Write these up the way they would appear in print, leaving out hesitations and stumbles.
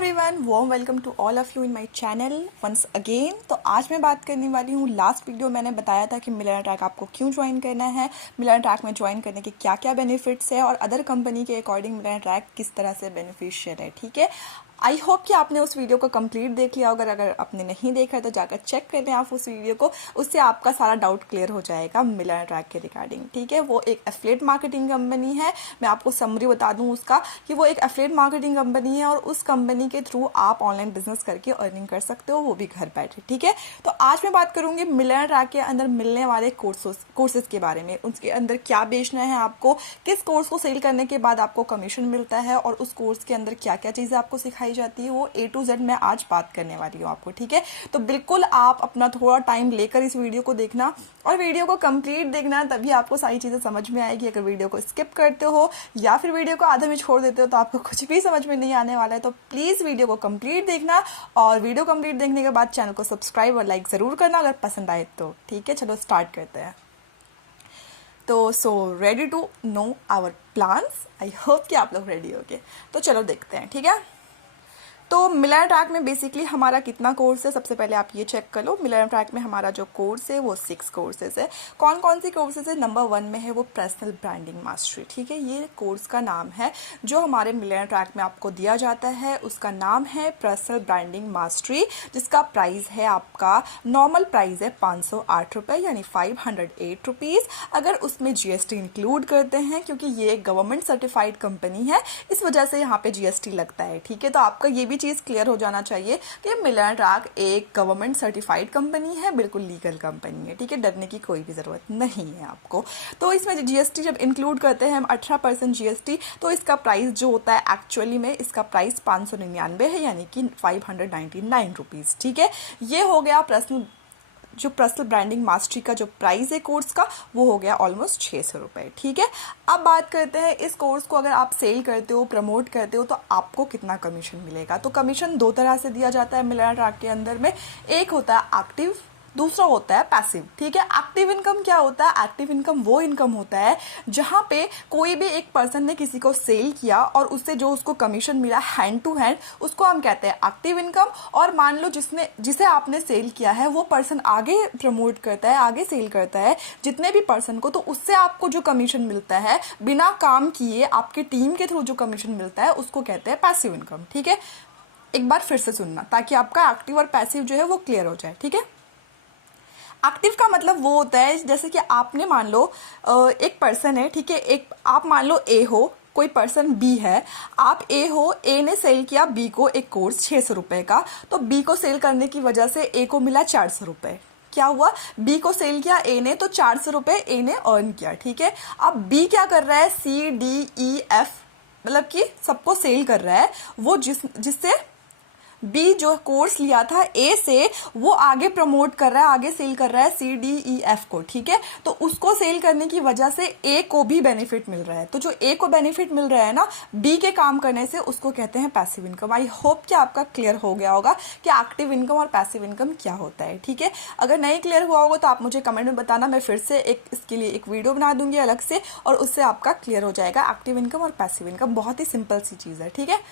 Everyone, warm welcome to all of you in my channel once again. तो आज मैं बात करने वाली हूँ, लास्ट वीडियो मैंने बताया था कि मिलनर ट्रैक आपको क्यों ज्वाइन करना है, मिलनर ट्रैक में ज्वाइन करने के क्या क्या बेनिफिट्स है और अदर कंपनी के अकॉर्डिंग मिलनर ट्रैक किस तरह से बेनिफिशियल है। ठीक है, आई होप कि आपने उस वीडियो को कंप्लीट देख लिया होगा। अगर आपने नहीं देखा है तो जाकर चेक कर लें आप उस वीडियो को, उससे आपका सारा डाउट क्लियर हो जाएगा मिलनर ट्रैक के रिगार्डिंग। ठीक है, वो एक एफिलिएट मार्केटिंग कंपनी है। मैं आपको समरी बता दूं उसका कि वो एक एफिलिएट मार्केटिंग कंपनी है और उस कंपनी के थ्रू आप ऑनलाइन बिजनेस करके अर्निंग कर सकते हो, वो भी घर बैठे। ठीक है, तो आज मैं बात करूंगी मिलनर ट्रैक के अंदर मिलने वाले कोर्सेज के बारे में, उसके अंदर क्या बेचना है आपको, किस कोर्स को सेल करने के बाद आपको कमीशन मिलता है और उस कोर्स के अंदर क्या क्या चीजें आपको सिखाई जाती है, वो A to Z मैं आज बात करने वाली हूँ आपको। ठीक है, तो बिल्कुल आप अपना थोड़ा टाइम लेकर इस वीडियो को देखना और वीडियो को कंप्लीट देखना, तभी आपको सारी चीजें समझ में आएगी। अगर वीडियो को स्किप करते हो या फिर वीडियो को आधे में छोड़ देते हो तो आपको कुछ भी समझ में नहीं आने वाला है। तो प्लीज वीडियो को कंप्लीट देखना और वीडियो कंप्लीट देखने के बाद चैनल को सब्सक्राइब और लाइक जरूर करना अगर पसंद आए तो। ठीक है, चलो स्टार्ट करते हैं। तो ready to know our plans, I hope कि आप लोग रेडी हो गए। तो चलो देखते हैं। ठीक है, तो मिलनर ट्रैक में बेसिकली हमारा कितना कोर्स है, सबसे पहले आप ये चेक कर लो। मिलनर ट्रैक में हमारा जो कोर्स है वो 6 कोर्सेज है। कौन कौन सी कोर्सेज है? नंबर 1 में है वो पर्सनल ब्रांडिंग मास्टरी। ठीक है, ये कोर्स का नाम है जो हमारे मिलनर ट्रैक में आपको दिया जाता है, उसका नाम है पर्सनल ब्रांडिंग मास्टरी, जिसका प्राइस है आपका नॉर्मल प्राइस है 508 रुपये यानी 508 रुपीज़। अगर उसमें GST इंक्लूड करते हैं, क्योंकि ये एक गवर्नमेंट सर्टिफाइड कंपनी है, इस वजह से यहाँ पे GST लगता है। ठीक है, तो आपका ये भी चीज क्लियर हो जाना चाहिए कि मिलनर ट्रैक एक गवर्नमेंट सर्टिफाइड कंपनी है, बिल्कुल लीगल कंपनी है। ठीक है, डरने की कोई भी जरूरत नहीं है आपको। तो इसमें GST जब इंक्लूड करते हैं हम 18% GST, तो इसका प्राइस जो होता है एक्चुअली में इसका प्राइस 599 है यानी कि 599 रुपीज। ठीक है, ये हो गया पर्सनल ब्रांडिंग मास्टरी का जो प्राइस है कोर्स का, वो हो गया ऑलमोस्ट 600 रुपये। ठीक है, अब बात करते हैं इस कोर्स को अगर आप सेल करते हो, प्रमोट करते हो, तो आपको कितना कमीशन मिलेगा। तो कमीशन 2 तरह से दिया जाता है मिलनर ट्रैक के अंदर में। एक होता है एक्टिव, दूसरा होता है पैसिव। ठीक है, एक्टिव इनकम क्या होता है? एक्टिव इनकम वो इनकम होता है जहां पे कोई भी एक पर्सन ने किसी को सेल किया और उससे जो उसको कमीशन मिला हैंड टू हैंड, उसको हम कहते हैं एक्टिव इनकम। और मान लो जिसे आपने सेल किया है वो पर्सन आगे प्रमोट करता है, आगे सेल करता है जितने भी पर्सन को, तो उससे आपको जो कमीशन मिलता है बिना काम किए आपके टीम के थ्रू जो कमीशन मिलता है उसको कहते हैं पैसिव इनकम। ठीक है, एक बार फिर से सुनना ताकि आपका एक्टिव और पैसिव जो है वो क्लियर हो जाए। ठीक है, एक्टिव का मतलब वो होता है जैसे कि आपने मान लो एक पर्सन है। ठीक है, एक आप मान लो ए हो, कोई पर्सन बी है, आप ए हो, ए ने सेल किया बी को एक कोर्स 600 रुपए का, तो बी को सेल करने की वजह से ए को मिला 400 रुपए। क्या हुआ? बी को सेल किया ए ने तो 400 रुपए ए ने अर्न किया। ठीक है, अब बी क्या कर रहा है? CDEF मतलब कि सबको सेल कर रहा है, वो जिससे बी जो कोर्स लिया था ए से वो आगे प्रमोट कर रहा है, आगे सेल कर रहा है CDEF को। ठीक है, तो उसको सेल करने की वजह से ए को भी बेनिफिट मिल रहा है। तो जो ए को बेनिफिट मिल रहा है ना बी के काम करने से, उसको कहते हैं पैसिव इनकम। आई होप कि आपका क्लियर हो गया होगा कि एक्टिव इनकम और पैसिव इनकम क्या होता है। ठीक है, अगर नहीं क्लियर हुआ होगा तो आप मुझे कमेंट में बताना, मैं फिर से इसके लिए एक वीडियो बना दूंगी अलग से और उससे आपका क्लियर हो जाएगा एक्टिव इनकम और पैसिव इनकम। बहुत ही सिंपल सी चीज है। ठीक है,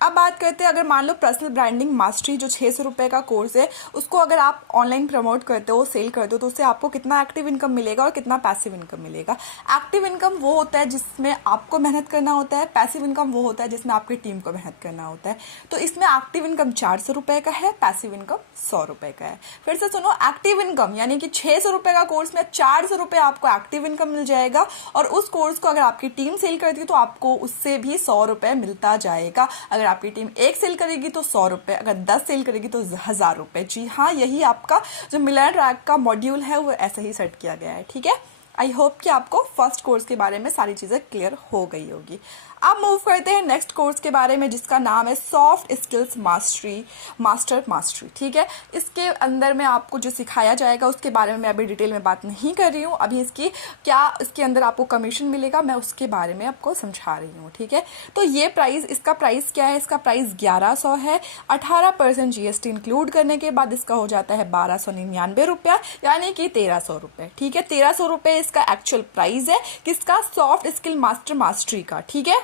अब बात करते हैं, अगर मान लो पर्सनल ब्रांडिंग मास्टरी जो 600 रुपए का कोर्स है, उसको अगर आप ऑनलाइन प्रमोट करते हो, सेल करते हो, तो उससे आपको कितना एक्टिव इनकम मिलेगा और कितना पैसिव इनकम मिलेगा। एक्टिव इनकम वो होता है जिसमें आपको मेहनत करना होता है, पैसिव इनकम वो होता है जिसमें आपकी टीम को मेहनत करना होता है। तो इसमें एक्टिव इनकम 400 रुपए का है, पैसिव इनकम 100 रुपए का है। फिर से सुनो, एक्टिव इनकम यानी कि 600 रुपए का कोर्स में 400 रुपए आपको एक्टिव इनकम मिल जाएगा और उस कोर्स को अगर आपकी टीम सेल करती है तो आपको उससे भी 100 रुपए मिलता जाएगा। अगर आपकी टीम 1 सेल करेगी तो 100 रुपए, अगर 10 सेल करेगी तो 1000 रुपए। जी हाँ, यही आपका जो मिलनर ट्रैक का मॉड्यूल है वो ऐसे ही सेट किया गया है। ठीक है, आई होप कि आपको फर्स्ट कोर्स के बारे में सारी चीजें क्लियर हो गई होगी। अब मूव करते हैं नेक्स्ट कोर्स के बारे में जिसका नाम है सॉफ्ट स्किल्स मास्टरी। ठीक है, इसके अंदर में आपको जो सिखाया जाएगा उसके बारे में मैं अभी डिटेल में बात नहीं कर रही हूँ। अभी इसके अंदर आपको कमीशन मिलेगा मैं उसके बारे में आपको समझा रही हूँ। ठीक है, तो ये इसका प्राइस क्या है? इसका प्राइस 1100 है। 18% GST इंक्लूड करने के बाद इसका हो जाता है 1299 रुपया यानी कि 1300 रुपये। ठीक है, 1300 रुपये इसका एक्चुअल प्राइस है किसका? सॉफ्ट स्किल मास्टरी का। ठीक है,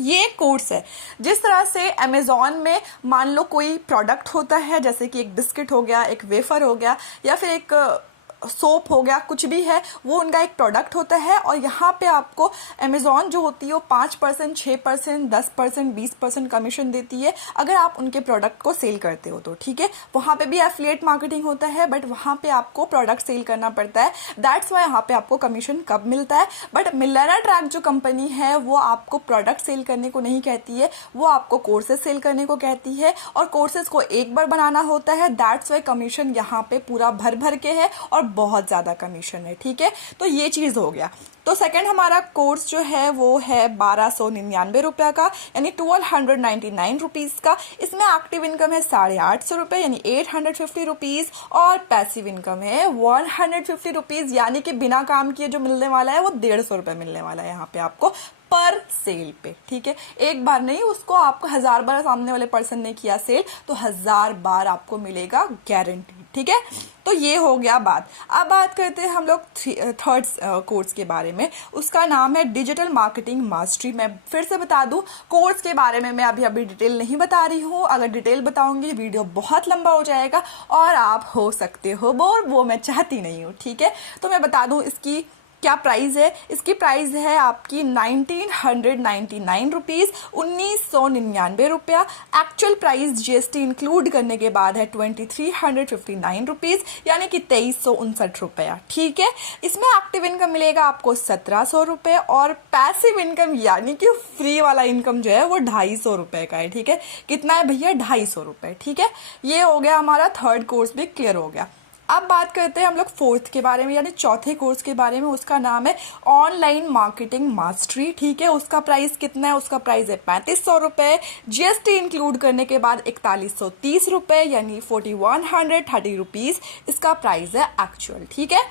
ये एक कोर्स है। जिस तरह से अमेज़ॉन में मान लो कोई प्रोडक्ट होता है, जैसे कि एक बिस्किट हो गया, एक वेफर हो गया, या फिर एक सोप हो गया, कुछ भी है, वो उनका एक प्रोडक्ट होता है। और यहाँ पे आपको अमेज़ॉन जो होती है वो 5%, 6%, 10%, 20% कमीशन देती है अगर आप उनके प्रोडक्ट को सेल करते हो तो, ठीक है। वहाँ पे भी एफिलिएट मार्केटिंग होता है, बट वहाँ पे आपको प्रोडक्ट सेल करना पड़ता है। दैट्स वाई यहाँ पे आपको कमीशन कब मिलता है। बट मिलेनिया ट्रैक जो कंपनी है वो आपको प्रोडक्ट सेल करने को नहीं कहती है, वो आपको कोर्सेज सेल करने को कहती है, और कोर्सेज को एक बार बनाना होता है। दैट्स वाई कमीशन यहाँ पे पूरा भर भर के है और बहुत ज्यादा कमीशन है, ठीक है। तो ये चीज हो गया। तो सेकंड हमारा कोर्स जो है वो है 1299 रुपया का, यानी 1299 रुपीज का। इसमें एक्टिव इनकम है 850 रुपये, यानी 850 रुपीज, और पैसिव इनकम है 150 रुपीज, यानी कि बिना काम किए जो मिलने वाला है वो 150 रुपये मिलने वाला है यहाँ पे आपको पर सेल पे, ठीक है। एक बार नहीं, उसको आपको 1000 बार सामने वाले पर्सन ने किया सेल तो 1000 बार आपको मिलेगा गारंटी, ठीक है। तो ये हो गया बात। अब बात करते हैं हम लोग थर्ड कोर्स के बारे में। उसका नाम है डिजिटल मार्केटिंग मास्टरी। मैं फिर से बता दूं, कोर्स के बारे में मैं अभी डिटेल नहीं बता रही हूँ। अगर डिटेल बताऊंगी वीडियो बहुत लंबा हो जाएगा और आप हो सकते हो बोर, वो मैं चाहती नहीं हूँ, ठीक है। तो मैं बता दूं इसकी क्या प्राइस है। इसकी प्राइस है आपकी 1999 रुपीज, 1999 रुपया। एक्चुअल प्राइस जीएसटी इंक्लूड करने के बाद है 2359 रुपीज, यानी कि 2359 रुपया, ठीक है। इसमें एक्टिव इनकम मिलेगा आपको 1700 रुपये, और पैसिव इनकम यानी कि फ्री वाला इनकम जो है वो 250 रुपये का है, ठीक है। कितना है भैया? 250 रुपये, ठीक है। ये हो गया हमारा थर्ड कोर्स भी क्लियर हो गया। अब बात करते हैं हम लोग फोर्थ के बारे में, यानी चौथे कोर्स के बारे में। उसका नाम है ऑनलाइन मार्केटिंग मास्टरी, ठीक है। उसका प्राइस कितना है? उसका प्राइस है 3500 रुपये, जीएसटी इंक्लूड करने के बाद 4130 रुपये, यानी 4130 रुपीज इसका प्राइस है एक्चुअल, ठीक है।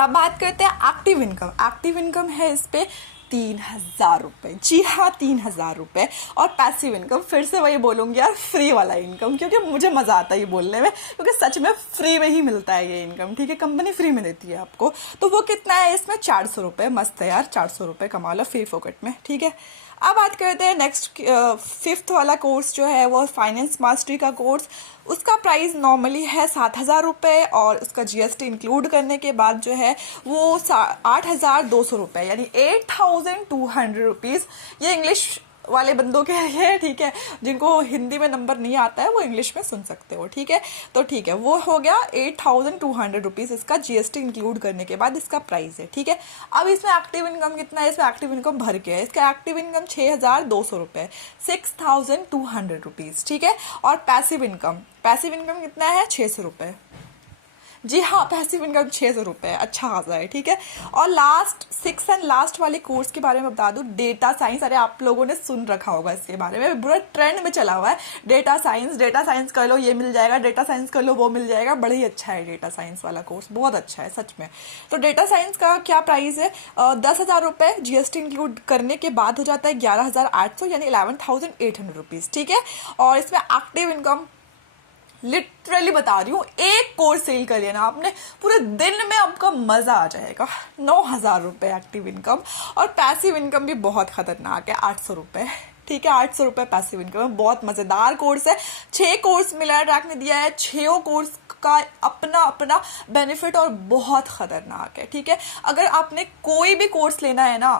अब बात करते हैं एक्टिव इनकम। एक्टिव इनकम है इस पे 3000 रुपये, जी हाँ 3000 रुपये। और पैसिव इनकम, फिर से वही बोलूंगी यार, फ्री वाला इनकम, क्योंकि मुझे मजा आता है ये बोलने में, क्योंकि सच में फ्री में ही मिलता है ये इनकम, ठीक है। कंपनी फ्री में देती है आपको। तो वो कितना है इसमें? 400 रुपये। मस्त है यार, 400 रुपये कमा लो फ्री फोकट में, ठीक है। अब बात करते हैं नेक्स्ट फिफ्थ वाला कोर्स जो है वो फाइनेंस मास्टरी का कोर्स। उसका प्राइस नॉर्मली है 7000 रुपये, और उसका जीएसटी इंक्लूड करने के बाद जो है वो 8200 रुपये, यानी 8200 रुपीज़। ये इंग्लिश वाले बंदों के लिए, ठीक है। जिनको हिंदी में नंबर नहीं आता है वो इंग्लिश में सुन सकते हो, ठीक है। तो ठीक है, वो हो गया 8200 रुपीज इसका जीएसटी इंक्लूड करने के बाद इसका प्राइस है, ठीक है। अब इसमें एक्टिव इनकम कितना है? इसमें एक्टिव इनकम भर के है। इसका एक्टिव इनकम 6200 रुपये, 6200 रुपीज, ठीक है। और पैसिव इनकम कितना है? 600 रुपये, जी हाँ पैसिव इनकम 600 रुपये, अच्छा खासा है, ठीक है। और लास्ट 6 एंड लास्ट वाले कोर्स के बारे में बता दूं, डेटा साइंस। अरे आप लोगों ने सुन रखा होगा इसके बारे में, पूरा ट्रेंड में चला हुआ है डेटा साइंस कर लो ये मिल जाएगा, डेटा साइंस कर लो वो मिल जाएगा। बड़ा ही अच्छा है डेटा साइंस वाला कोर्स, बहुत अच्छा है सच में। तो डेटा साइंस का क्या प्राइस है? 10,000 रुपये, जीएसटी इंक्लूड करने के बाद हो जाता है 11,800, यानी 11,800 रुपीज, ठीक है। और इसमें एक्टिव इनकम लिटरली बता रही हूँ, एक कोर्स सेल कर लेना आपने, पूरे दिन में आपका मजा आ जाएगा। 9000 रुपये एक्टिव इनकम। और पैसिव इनकम भी बहुत खतरनाक है, 800 रुपये, ठीक है। 800 रुपये पैसिव इनकम है, बहुत मजेदार कोर्स है। 6 कोर्स मिलेनिया ट्रैक ने दिया है, 6 कोर्स का अपना अपना बेनिफिट और बहुत खतरनाक है, ठीक है। अगर आपने कोई भी कोर्स लेना है ना,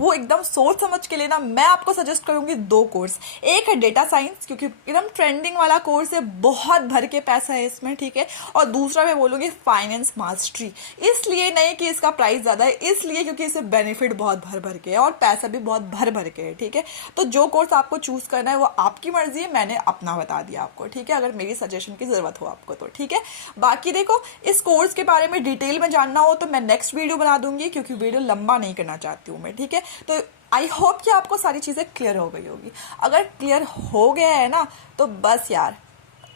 वो एकदम सोच समझ के लेना। मैं आपको सजेस्ट करूंगी 2 कोर्स। एक है डेटा साइंस, क्योंकि एकदम ट्रेंडिंग वाला कोर्स है, बहुत भर के पैसा है इसमें, ठीक है। और दूसरा मैं बोलूंगी फाइनेंस मास्टरी। इसलिए नहीं कि इसका प्राइस ज्यादा है, इसलिए क्योंकि इससे बेनिफिट बहुत भर भर के है और पैसा भी बहुत भर भर के है, ठीक है। तो जो कोर्स आपको चूज करना है वो आपकी मर्जी है, मैंने अपना बता दिया आपको, ठीक है। अगर मेरी सजेशन की जरूरत हो आपको तो, ठीक है। बाकी देखो, इस कोर्स के बारे में डिटेल में जानना हो तो मैं नेक्स्ट वीडियो बना दूंगी, क्योंकि वीडियो लंबा नहीं करना चाहती हूँ मैं, ठीक है। तो आई होप कि आपको सारी चीजें क्लियर हो गई होगी। अगर क्लियर हो गया है ना, तो बस यार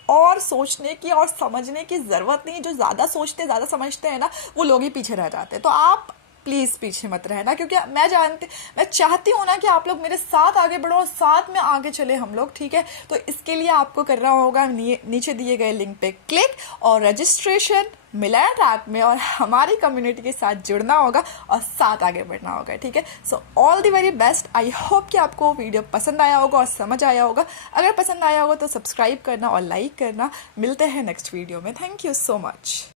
और सोचने की और समझने की जरूरत नहीं। जो ज्यादा सोचते ज्यादा समझते हैं ना, वो लोग ही पीछे रह जाते हैं। तो आप प्लीज़ पीछे मत रहना, क्योंकि मैं चाहती हूँ ना कि आप लोग मेरे साथ आगे बढ़ो और साथ में आगे चले हम लोग, ठीक है। तो इसके लिए आपको करना होगा नीचे दिए गए लिंक पे क्लिक और रजिस्ट्रेशन मिलाया ट्रैक में और हमारी कम्युनिटी के साथ जुड़ना होगा और साथ आगे बढ़ना होगा, ठीक है। So all the very best. I hope कि आपको वीडियो पसंद आया होगा और समझ आया होगा। अगर पसंद आया होगा तो सब्सक्राइब करना और लाइक करना। मिलते हैं नेक्स्ट वीडियो में। Thank you so much.